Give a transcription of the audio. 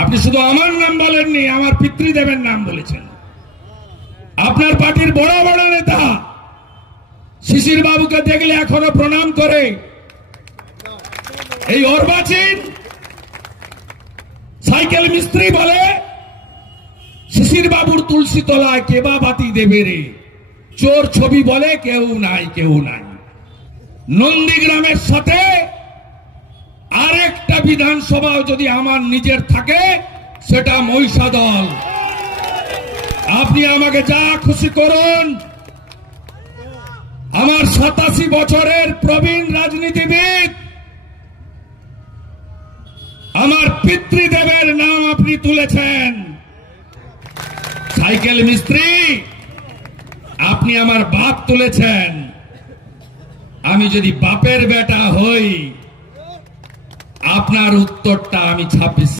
আপনি শুধু আমার নাম বলেননি, আমার পিতৃদেবের নাম বলেছেন। আপনার পার্টির বড় বড় নেতা শিশির বাবুকে দেখলে এখনো প্রণাম করে। এই অর্বাচীন সাইকেল মিস্ত্রি বলে শিশির বাবুর তুলসী তলায় কেবা বাতি দেবে রে। চোর ছবি বলে কেউ নাই, কেউ নাই। নন্দীগ্রামের সাথে আরেকটা বিধানসভা যদি আমার নিজের থাকে সেটা মহিষাদল। আপনি আমাকে যা খুশি করুন। আমার 87 বছরের প্রবীণ রাজনীতিবিদ, আমার পিতৃদেবের নাম আপনি তুলেছেন। সাইকেল মিস্ত্রি, আপনি আমার বাপ তুলেছেন। আমি যদি বাপের বেটা হই, আপনার উত্তরটা আমি 26